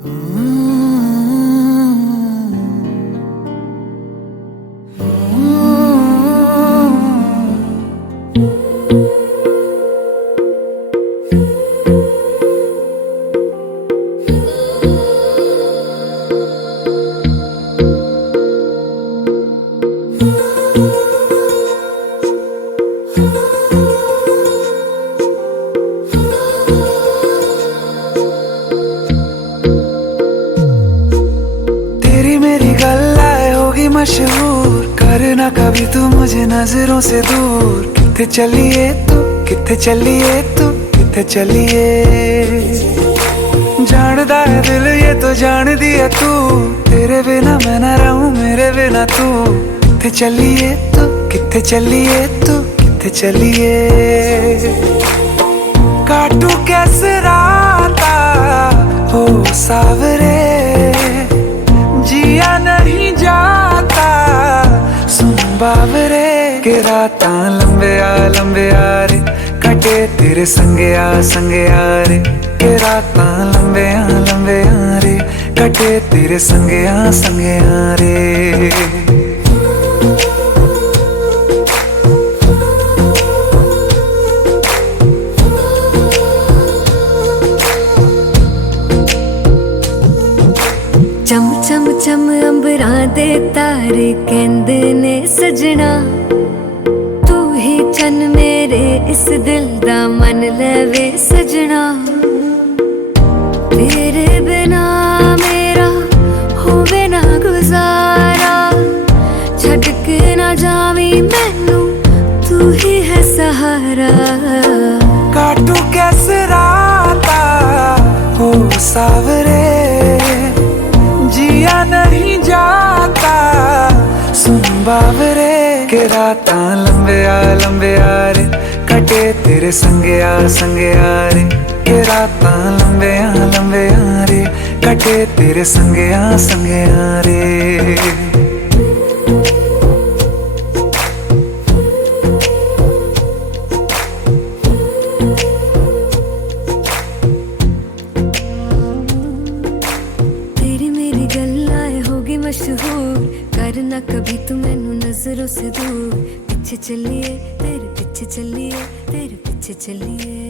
तेरी मेरी गल्लाए होगी मशहूर, करना कभी तू मुझे नजरों से दूर। किथे चलिए तू, किथे चलिए तू, किथे चलिए। जानदा है दिल ये तो जान दिया तू, तेरे बिना मैं ना रहूं मेरे बिना तू। किथे चलिए तू, किथे चलिए तू, किथे चलिए। काटू कैसे राता हो सावरे, जिया नहीं जाता सुन बावरे। के रातां लंबे आ रे, कटे तेरे संगे आ रे। के रातां लंबे आ रे, कटे तेरे संगे आ रे। चम चम चम अंबरां दे तारे कहंदे ने सजना, तू ही चन मेरे इस दिल दा मन लवे सजना। तेरे बिना मेरा होवे ना गुजारा, छड़ के ना जावी मैनू तू ही है सहारा। काटू कैसे राता हो सावरे, जिया नहीं जाता सुन बावरे। के रातां लंबे आ रे, कटे तेरे संगे आ रे। के रातां लंबे आ रे, कटे तेरे संगे आ रे। मशहूर करना कभी तू मैनू नजरों से दूर। पीछे चलिए तेरे पीछे चलिए, तेरे पीछे चलिए।